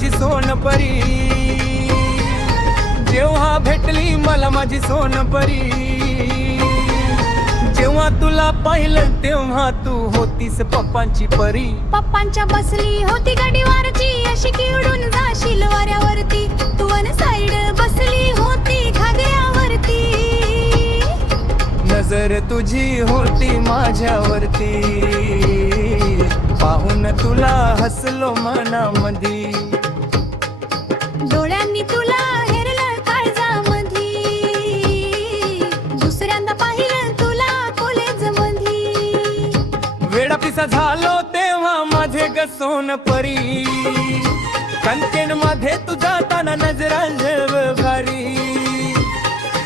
माझी सोनपरी, जेव्हा भेटली मला माझी सोनपरी, जेव्हा तुला पाहिलं तेव्हा तू होतीस पप्पांची परी. पप्पांच्या बसली होती गाडीवरची, अशी किडून जाशील वाऱ्यावरती. तू वन साइड बसली होती घागऱ्यावरती. नजर तुझी होती माझ्यावरती, पाहून तुला हसलो मनामधी. डोळ्यांनी तुला हेरलं काळजामधी, दुसऱ्यांदा पाहिलं तुला कॉलेज मधी. वेडा पिसा झालो तेव्हा माझे ग सोनपरी, कंटेन मध्ये तू जाताना नजरांजळ भारी.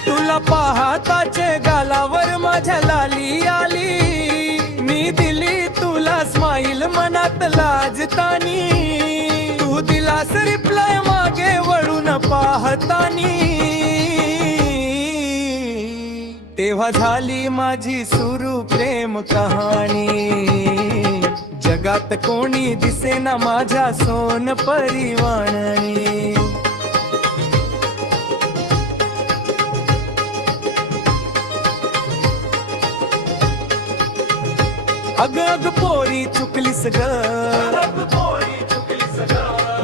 तुला पाहताचे गालावर माझ्या लाली आली, मी दिली तुला स्माईल मनात लाजतानी. तू दिलास रिप्लाय मागे वळून पाहतानी, तेव्हा झाली माझी सुरू प्रेम कहाणी. जगात कोणी दिसेना माझ्या सोनपरी वाणी. अग अग पोरी चुकलीस ग,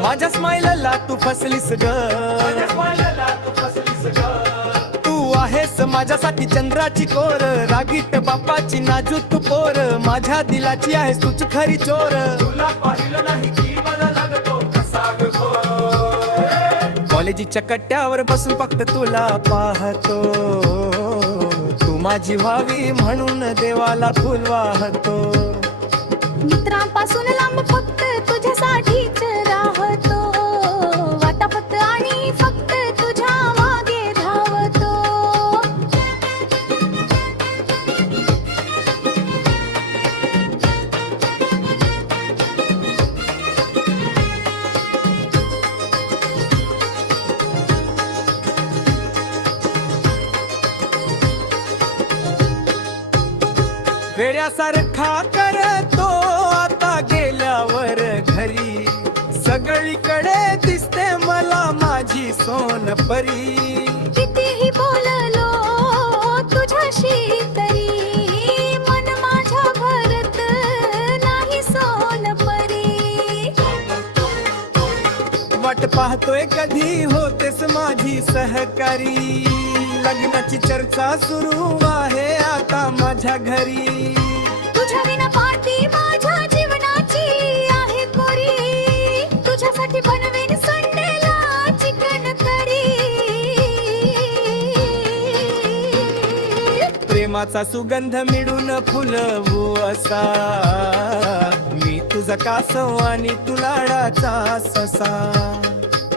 माझ्या स्माइलला तू फसलीस ग. तू आहेस माझ्यासाठी चंद्राची कोर, रागीट बापाची नाजूक पोर. माझ्या दिलाची आहेस तूच खरी चोर. तुला पाहिलं नाही की मला लागतो कसा ग घोर. कॉलेजीच्या कट्ट्यावर बसून फक्त तुला पाहतो, तू माझी व्हावी म्हणून देवाला फुल वाहतो. मित्रांपासून लांब फक्त तुझ्यासाठीच राहतो, वाटापत आणि फक्त तुझ्या मागे धावतो. वेड्यासारखा करतो आता गेल्यावर घरी, सगळीकडे दिसते मला माझी सोनपरी. कितीही बोललो तुझ्याशी तरी, मन माझ्या भरत नाही सोनपरी. वाट पाहतोय कधी होतेस माझी सहकारी, लग्नाची चर्चा सुरू आहे आता माझ्या घरी. तुझ्या विना पार्टी माझ्या जीवनाची आहे कोरी, तुझ्यासाठी बनवेन संडेला चिकन करी. प्रेमाचा सुगंध मिळून फुलवू असा, मी तुझा कासव आणि तू लाडाचा ससा.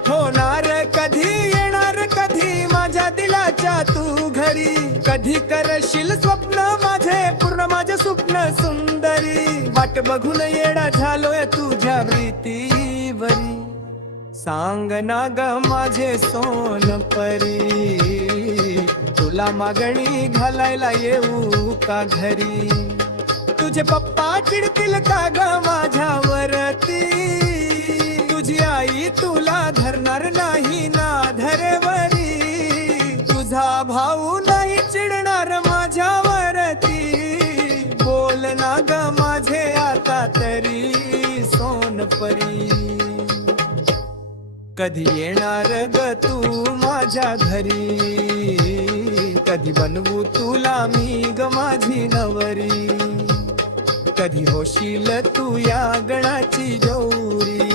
होणार कधी येणार कधी माझ्या दिलाच्या तू घरी, कधी करशील स्वप्न माझे पूर्ण माझे स्वप्न सुंदरी. वाट बघून येडा झालोय तुझ्या प्रीतीवरी, सांग ना ग माझे सोनपरी, तुला मागणी घालायला येऊ का घरी. तुझे पप्पा चिडतील का ग माझ्यावरती, तुझी आई तुला धरणार नाही ना धरवरी. तुझा भाऊ नाही चिडणार माझ्यावरती, बोल ना ग माझे आता तरी सोनपरी. कधी येणार ग तू माझ्या घरी, कधी बनवू तुला मी ग माझी नवरी. कधी होशील तू या गणाची गौरी.